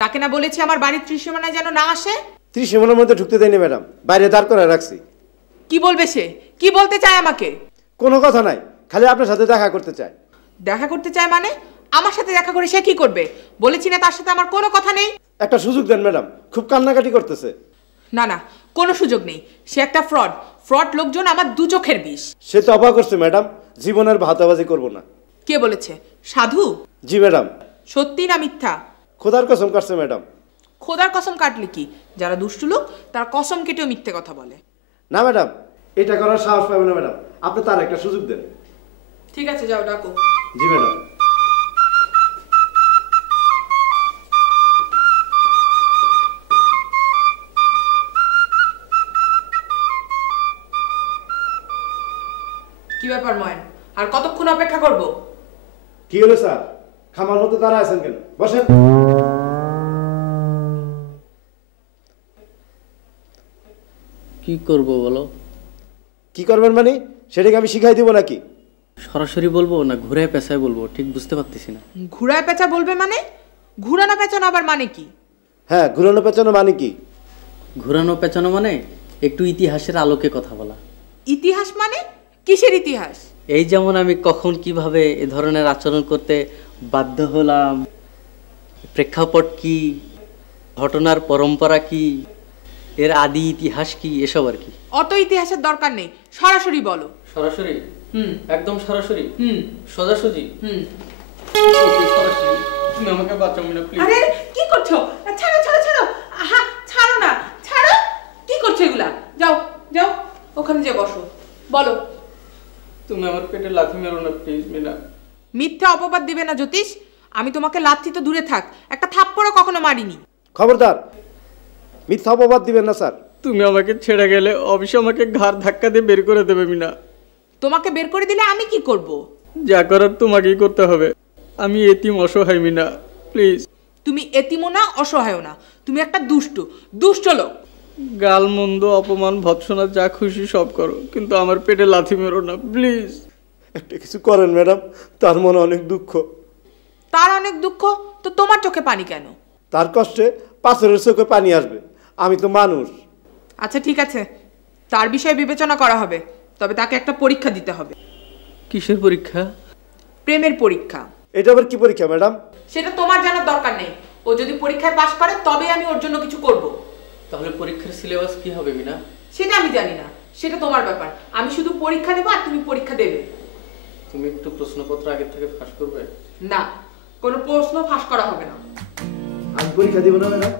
তাকে না বলেছি আমার বাড়ির ত্রিসীমানায় যেন না আসে। ত্রিসীমানার মধ্যে ঢুকতে দেয়নি ম্যাডাম, বাইরে দাঁড় করে রাখছি। কি বলবে সে? কি বলতে চায় আমাকে? কোনো কথা নাই, খালি আপনার সাথে দেখা করতে চায়। দেখা করতে চায় মানে? আমার সাথে দেখা করে সে কি করবে? বলেছি না তার সাথে আমার কোনো কথা নেই। একটা সুযোগ দেন ম্যাডাম, খুব কান্নাকাটি করতেছে। না না, কোনো সুযোগ নেই। সে একটা ফ্রড। ফ্রড লোকজন আমার দু চোখের বিষ। সে তো অবাক করছে ম্যাডাম, জীবনের ভাতাবাজি করবো না। কে বলেছে? সাধু? জি ম্যাডাম। সত্যি না মিথ্যা? খোদার কসম কাটছে ম্যাডাম। খোদার কসম কাটলে কি? যারা দুষ্টু লোক তারা কসম কেটেও মিথ্যে কথা বলে। না ম্যাডাম, এটা করার সাহস পাবে না ম্যাডাম, আপনি তার একটা সুযোগ দেন। ঠিক আছে, যাও ডাকো। জি ম্যাডাম। কি ব্যাপার ময়ন, আর কতক্ষণ অপেক্ষা করব? কি হলো স্যার, খামার মতো দাঁড়া আছেন কেন? বসেন। কি করব বলো? কি করবেন মানে? সেটাকে আমি শিখাই দিব নাকি? সরাসরি বলবো না ঘুরায় পেঁচায় বলবো ঠিক বুঝতে পারতেছি না। ঘুরায় পেঁচা বলবে মানে? ঘুরানো পেঁচানো আবার মানে কি? হ্যাঁ, ঘুরানো পেঁচানো মানে কি? ঘুরানো পেঁচানো মানে একটু ইতিহাসের আলোকে কথা বলা। ইতিহাস মানে? কিসের ইতিহাস? এই যেমন আমি কখন কিভাবে এ ধরনের আচরণ করতে বাধ্য হলাম, প্রেক্ষাপট কি, ঘটনার পরম্পরা কি, এর আদি ইতিহাস কি, এসব আর কি। অত ইতিহাসের দরকার নেই, সরাসরি বলো। সরাসরি? একদম সরাসরি, সোজাসুজি। সরাসরি। তুমি আমাকে বাঁচাও মিনা প্লিজ। আরে কি করছো? ছাড়ো ছাড়ো ছাড়ো। আহা, ছাড়ো না, ছাড়ো। কি করছো এগুলা? যাও যাও, ওখানে যে বসো, বলো। তুমি আমার পেটে লাথি মেরো না প্লিজ মিনা। মিথ্যা অপবাদ দিবে না জ্যোতিষ। আমি তোমাকে লাথি তো দূরে থাক, একটা থাপ্পড়ও কখনো মারিনি। খবরদার, মিথ্যা অপবাদ দিবেন না স্যার। তুমি আমাকে ছেড়ে গেলে অফিস আমাকে ঘাড় ধাক্কা দিয়ে বের করে দেবে মিনা। তোমাকে বের করে দিলে আমি কি করব? যা করার তোমাকেই করতে হবে। আমি এতিম অসহায় মিনা, প্লিজ। তুমি এতিমও না, অসহায়ও না, তুমি একটা দুষ্ট লোক। গালমন্দ, অপমান, ভৎসনা যা খুশি সব করো, কিন্তু আমার পেটে লাথি মেরো না প্লিজ। একটা কিছু করেন ম্যাডাম, তার মনে অনেক দুঃখ। তার অনেক দুঃখ তো তোমার চোখে পানি কেন? তার কষ্টে পাথরের চোখে পানি আসবে, আমি তো মানুষ। আচ্ছা ঠিক আছে, তার বিষয়ে বিবেচনা করা হবে, তবে তাকে একটা পরীক্ষা দিতে হবে। কিসের পরীক্ষা? প্রেমের পরীক্ষা। এটা আবার কি পরীক্ষা ম্যাডাম? সেটা তোমার জানার দরকার নেই। ও যদি পরীক্ষায় পাশ করে তবে আমি ওর জন্য কিছু করব। তাহলে পরীক্ষার সিলেবাস কি হবে মিনা? সেটা আমি জানি না, সেটা তোমার ব্যাপার। আমি শুধু পরীক্ষা দেবো আর তুমি পরীক্ষা দেবে। তুমি একটু প্রশ্নপত্র আগে থেকে ফাঁস করবে? না, কোনো প্রশ্ন ফাঁস করা হবে না। আমি পরীক্ষা দিব না ম্যাডাম।